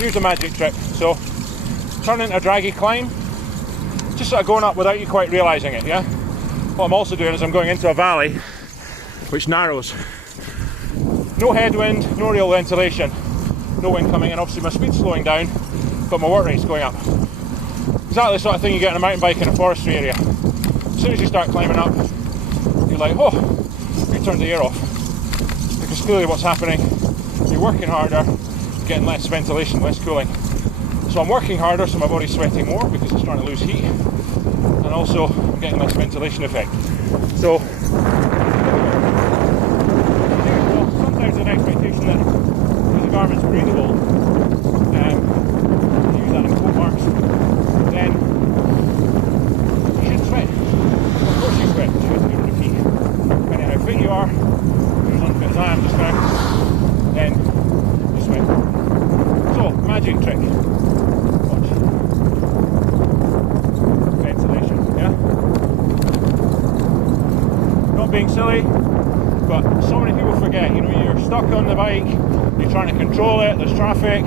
Here's a magic trick. So turn into a draggy climb, just sort of going up without you quite realising it, yeah? What I'm also doing is I'm going into a valley which narrows. No headwind, no real ventilation, no wind coming in. Obviously my speed's slowing down, but my work rate's going up. Exactly the sort of thing you get on a mountain bike in a forestry area. As soon as you start climbing up, you're like, oh, you turn the air off. Because clearly what's happening, you're working harder, getting less ventilation, less cooling. So I'm working harder, so my body's sweating more because it's starting to lose heat, and also I'm getting less ventilation effect. So sometimes an expectation that because the garment's breathable, you use that in quote marks, then you should sweat. Of course you sweat, you have to repeat. Depending on how fit you are, if you're as unfit as I am just now, then you sweat. So, magic trick. Watch. Ventilation, yeah? Not being silly, but so many people forget, you know, you're stuck on the bike, you're trying to control it, there's traffic,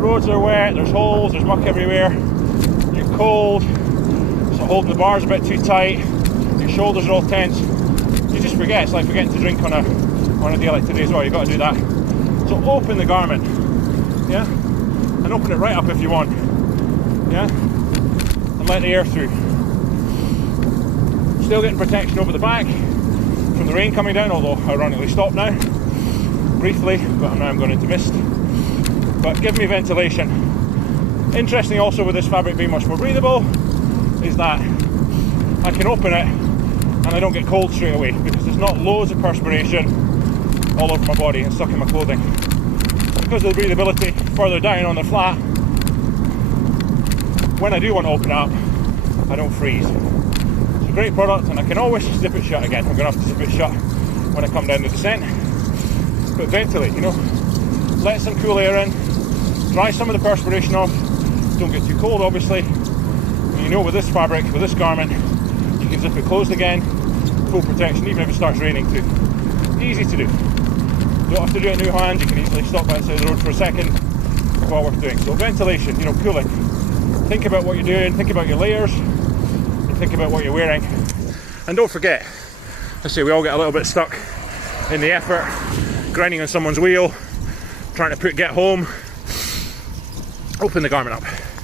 roads are wet, there's holes, there's muck everywhere, you're cold, so holding the bars a bit too tight, your shoulders are all tense, you just forget. It's like forgetting to drink on a day like today as well. You've got to do that. So open the garment, yeah, and open it right up if you want, yeah, and let the air through. Still getting protection over the back from the rain coming down, although ironically stopped now, briefly, but now I'm going into mist. But give me ventilation. Interesting also with this fabric being much more breathable is that I can open it and I don't get cold straight away because there's not loads of perspiration all over my body and stuck in my clothing. Because of the breathability further down on the flat, when I do want to open up, I don't freeze. It's a great product and I can always zip it shut again. I'm going to have to zip it shut when I come down the descent. But ventilate, you know, let some cool air in, dry some of the perspiration off, don't get too cold obviously. And you know with this fabric, with this garment, you can zip it closed again, full protection, even if it starts raining too. Easy to do. You don't have to do it in new hand, you can easily stop by the side of the road for a second, well worth doing. So ventilation, you know, cooling. Think about what you're doing, think about your layers, and think about what you're wearing. And don't forget, I say we all get a little bit stuck in the effort, grinding on someone's wheel, trying to get home. Open the garment up.